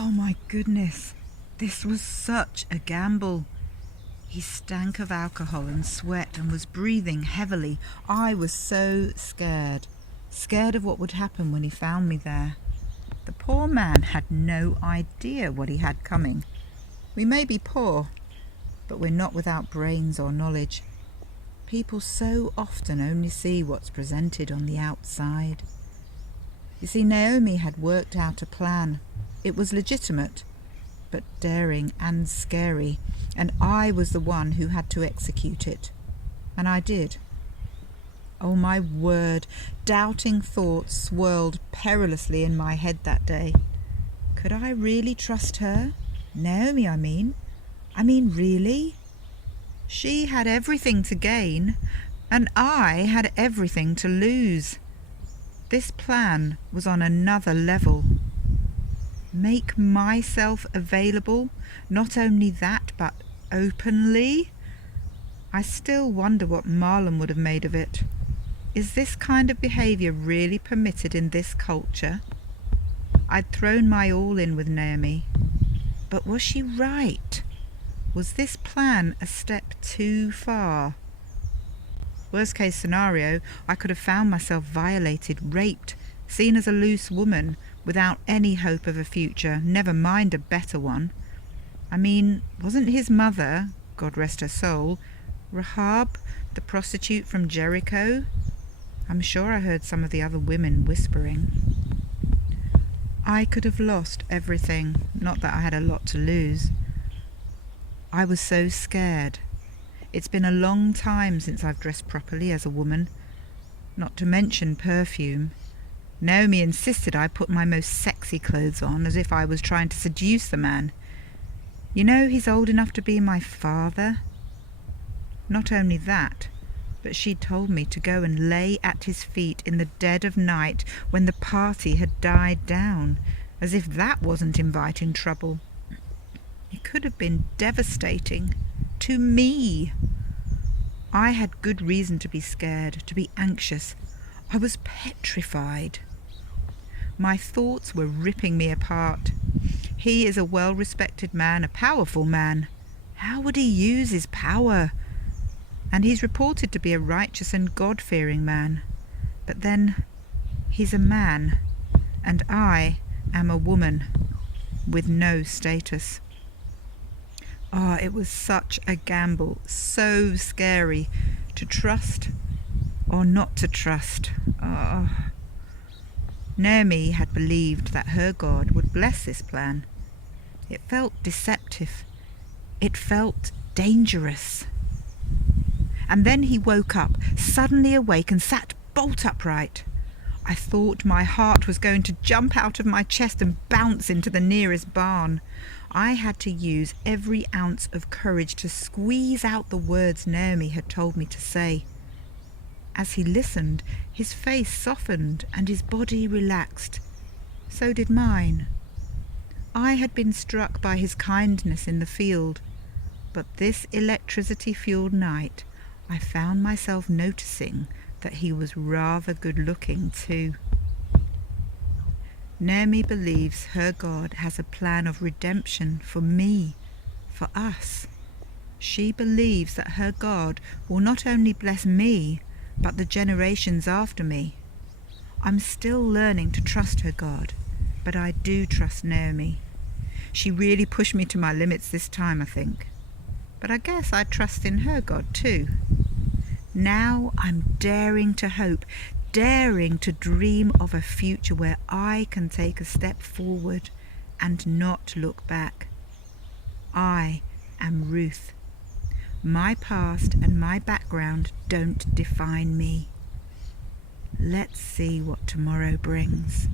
Oh my goodness, this was such a gamble. He stank of alcohol and sweat and was breathing heavily. I was so scared of what would happen when he found me there. The poor man had no idea what he had coming. We may be poor, but we're not without brains or knowledge. People so often only see what's presented on the outside. You see, Naomi had worked out a plan. It was legitimate, but daring and scary, and I was the one who had to execute it. And I did. Oh my word, doubting thoughts swirled perilously in my head that day. Could I really trust her? Naomi, I mean, really? She had everything to gain, and I had everything to lose. This plan was on another level. Make myself available, not only that, but openly? I still wonder what Marlon would have made of it. Is this kind of behaviour really permitted in this culture? I'd thrown my all in with Naomi, but was she right? Was this plan a step too far? Worst case scenario, I could have found myself violated, raped, seen as a loose woman, without any hope of a future, never mind a better one. Wasn't his mother, God rest her soul, Rahab, the prostitute from Jericho? I'm sure I heard some of the other women whispering. I could have lost everything, not that I had a lot to lose. I was so scared. It's been a long time since I've dressed properly as a woman, not to mention perfume. Naomi insisted I put my most sexy clothes on, as if I was trying to seduce the man. You know, he's old enough to be my father. Not only that, but she'd told me to go and lay at his feet in the dead of night when the party had died down, as if that wasn't inviting trouble. It could have been devastating. To me. I had good reason to be scared, to be anxious. I was petrified. My thoughts were ripping me apart. He is a well-respected man, a powerful man. How would he use his power? And he's reported to be a righteous and God-fearing man. But then, he's a man, and I am a woman with no status. It was such a gamble, so scary, to trust or not to trust. Naomi had believed that her God would bless this plan. It felt deceptive. It felt dangerous. And then he woke up, suddenly awake, and sat bolt upright. I thought my heart was going to jump out of my chest and bounce into the nearest barn. I had to use every ounce of courage to squeeze out the words Naomi had told me to say. As he listened, his face softened and his body relaxed. So did mine. I had been struck by his kindness in the field, but this electricity-fueled night I found myself noticing that he was rather good-looking too. Naomi believes her God has a plan of redemption for me, for us. She believes that her God will not only bless me, but the generations after me. I'm still learning to trust her God, but I do trust Naomi. She really pushed me to my limits this time, I think. But I guess I trust in her God too. Now I'm daring to hope, daring to dream of a future where I can take a step forward and not look back. I am Ruth. My past and my background don't define me. Let's see what tomorrow brings.